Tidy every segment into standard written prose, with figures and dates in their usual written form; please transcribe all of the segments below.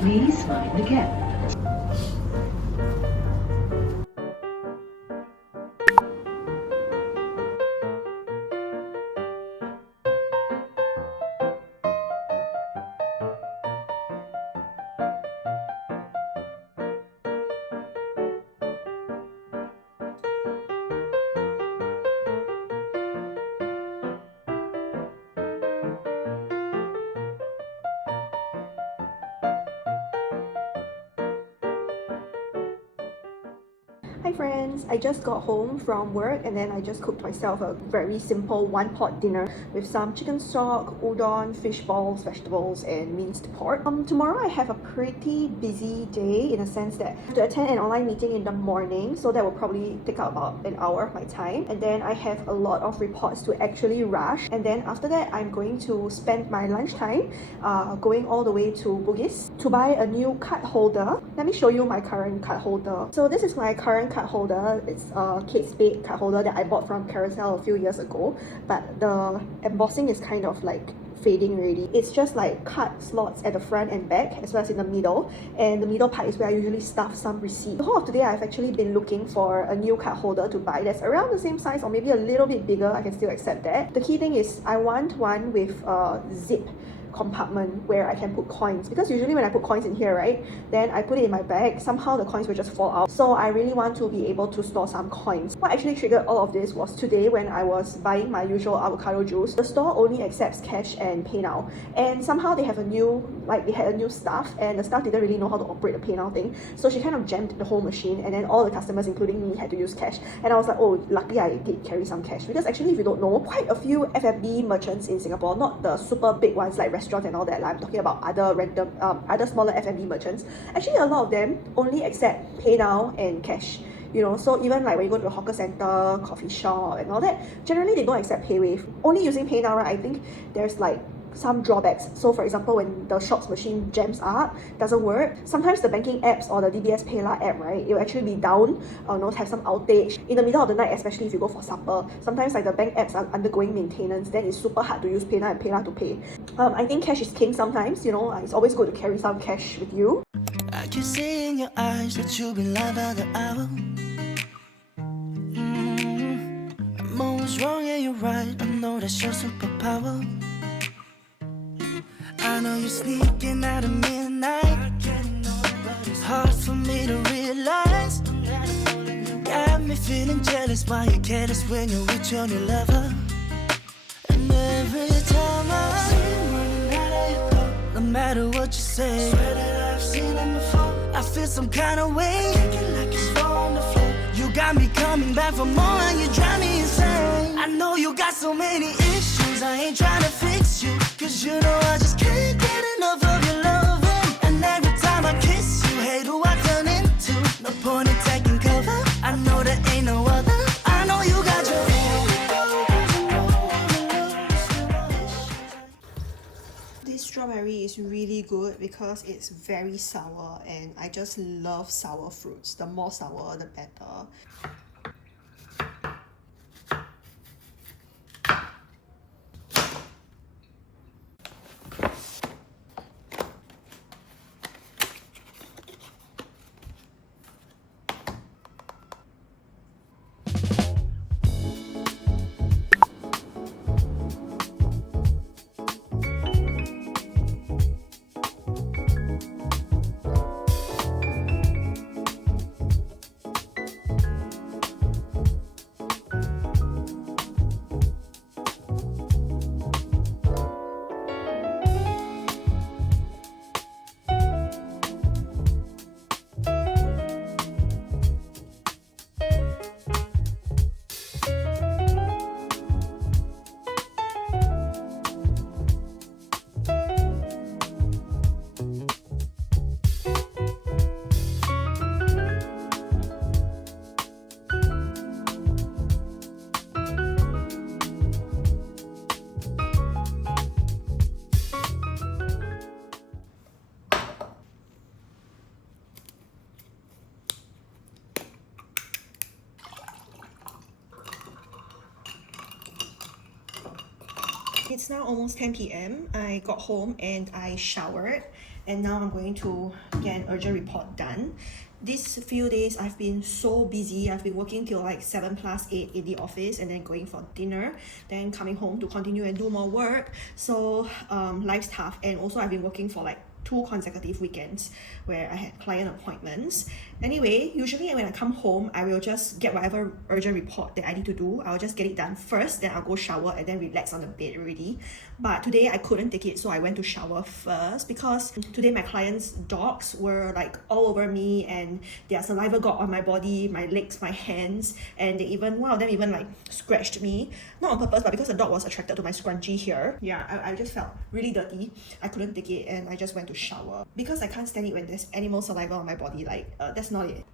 Please mind the gap. Hi friends, I just got home from work and then I just cooked myself a very simple one-pot dinner with some chicken stock, udon, fish balls, vegetables and minced pork. Tomorrow I have a pretty busy day in a sense that I have to attend an online meeting in the morning, so that will probably take up about an hour of my time, and then I have a lot of reports to actually rush, and then after that I'm going to spend my lunchtime going all the way to Bugis to buy a new card holder. Let me show you my current card holder. So this is my current card holder. It's a Kate Spade card holder that I bought from Carousel a few years ago, but the embossing is kind of like fading already. It's just like card slots at the front and back as well as in the middle, and the middle part is where I usually stuff some receipt. The whole of today I've actually been looking for a new card holder to buy that's around the same size or maybe a little bit bigger. I can still accept that. The key thing is I want one with a zip compartment where I can put coins, because usually when I put coins in here, right, then I put it in my bag, somehow the coins will just fall out. So I really want to be able to store some coins. What actually triggered all of this was today when I was buying my usual avocado juice. The store only accepts cash and PayNow, and somehow they have a new, they had a new staff, and the staff didn't really know how to operate the PayNow thing, so she kind of jammed the whole machine, and then all the customers including me had to use cash. And I was like, oh, luckily I did carry some cash, because actually if you don't know, quite a few F&B merchants in Singapore, not the super big ones like restaurants and all that, I'm talking about other random other smaller F&B merchants, actually a lot of them only accept PayNow and cash. You know, so even like when you go to a hawker center, coffee shop and all that, generally they don't accept PayWave. Only using PayNow, right, I think there's like some drawbacks. So for example, when the shop's machine jams up, doesn't work, sometimes the banking apps or the DBS PayLah app, right, it will actually be down or have some outage in the middle of the night, especially if you go for supper. Sometimes like the bank apps are undergoing maintenance, then it's super hard to use PayNow and PayLah to pay. I think cash is king sometimes, you know, it's always good to carry some cash with you. I can see in your eyes that you've been lying by the hour. I'm always wrong and you're right, I know that's your superpower. I know you're sneaking out at midnight. It's hard for me to realize. Got me feeling jealous while you're careless when you're with your new lover. And every time I see you running out of your door, no matter what you say, swear that I've seen it before. I feel some kind of way, kicking like it's on the floor. You got me coming back for more and you drive me insane. I know you got so many issues, I ain't trying to fix you, cause you know I just can't get enough of your loving. And every time I kiss you, hate who I turn into. No point in taking cover, I know there ain't no other. I know you got your This strawberry is really good because it's very sour, and I just love sour fruits. The more sour, the better. It's now almost 10 p.m. I got home and I showered. and now I'm going to get an urgent report done. These few days I've been so busy. I've been working till like 7+8 in the office, and then going for dinner, then coming home to continue and do more work. So life's tough, and also I've been working for like 2 consecutive weekends where I had client appointments. Anyway, usually when I come home, I will just get whatever urgent report that I need to do. I'll just get it done first, then I'll go shower and then relax on the bed already. But today I couldn't take it, so I went to shower first, because today my clients' dogs were like all over me, and their saliva got on my body, my legs, my hands, and one of them even like scratched me. Not on purpose, but because the dog was attracted to my scrunchie here. Yeah, I just felt really dirty. I couldn't take it, and I just went to shower, because I can't stand it when there's animal saliva on my body. Like that's not it.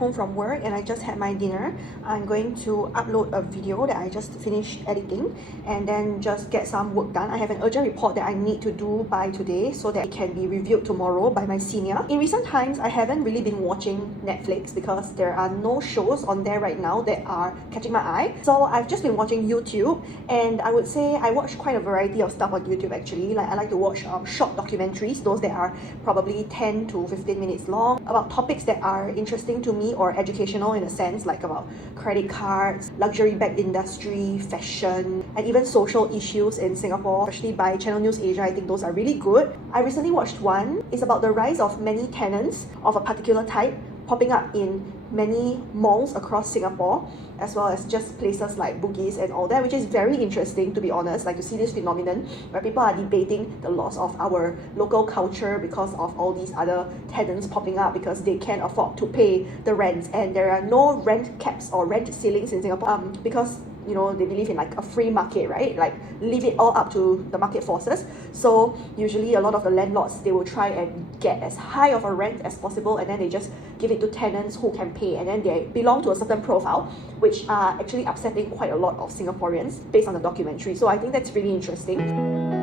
home from work and I just had my dinner. I'm going to upload a video that I just finished editing and then just get some work done. I have an urgent report that I need to do by today so that it can be reviewed tomorrow by my senior. In recent times, I haven't really been watching Netflix because there are no shows on there right now that are catching my eye. So I've just been watching YouTube, and I would say I watch quite a variety of stuff on YouTube actually. Like I like to watch short documentaries, those that are probably 10 to 15 minutes long, about topics that are interesting to me or educational in a sense, like about credit cards, luxury bag industry, fashion, and even social issues in Singapore, especially by Channel News Asia. I think those are really good. I recently watched one. It's about the rise of many tenants of a particular type popping up in many malls across Singapore, as well as just places like Bugis and all that, which is very interesting, to be honest, like to see this phenomenon where people are debating the loss of our local culture because of all these other tenants popping up because they can't afford to pay the rents, and there are no rent caps or rent ceilings in Singapore because you know they believe in like a free market, right? Like leave it all up to the market forces. So usually a lot of the landlords, they will try and get as high of a rent as possible, and then they just give it to tenants who can pay, and then they belong to a certain profile, which are actually upsetting quite a lot of Singaporeans based on the documentary. So I think that's really interesting.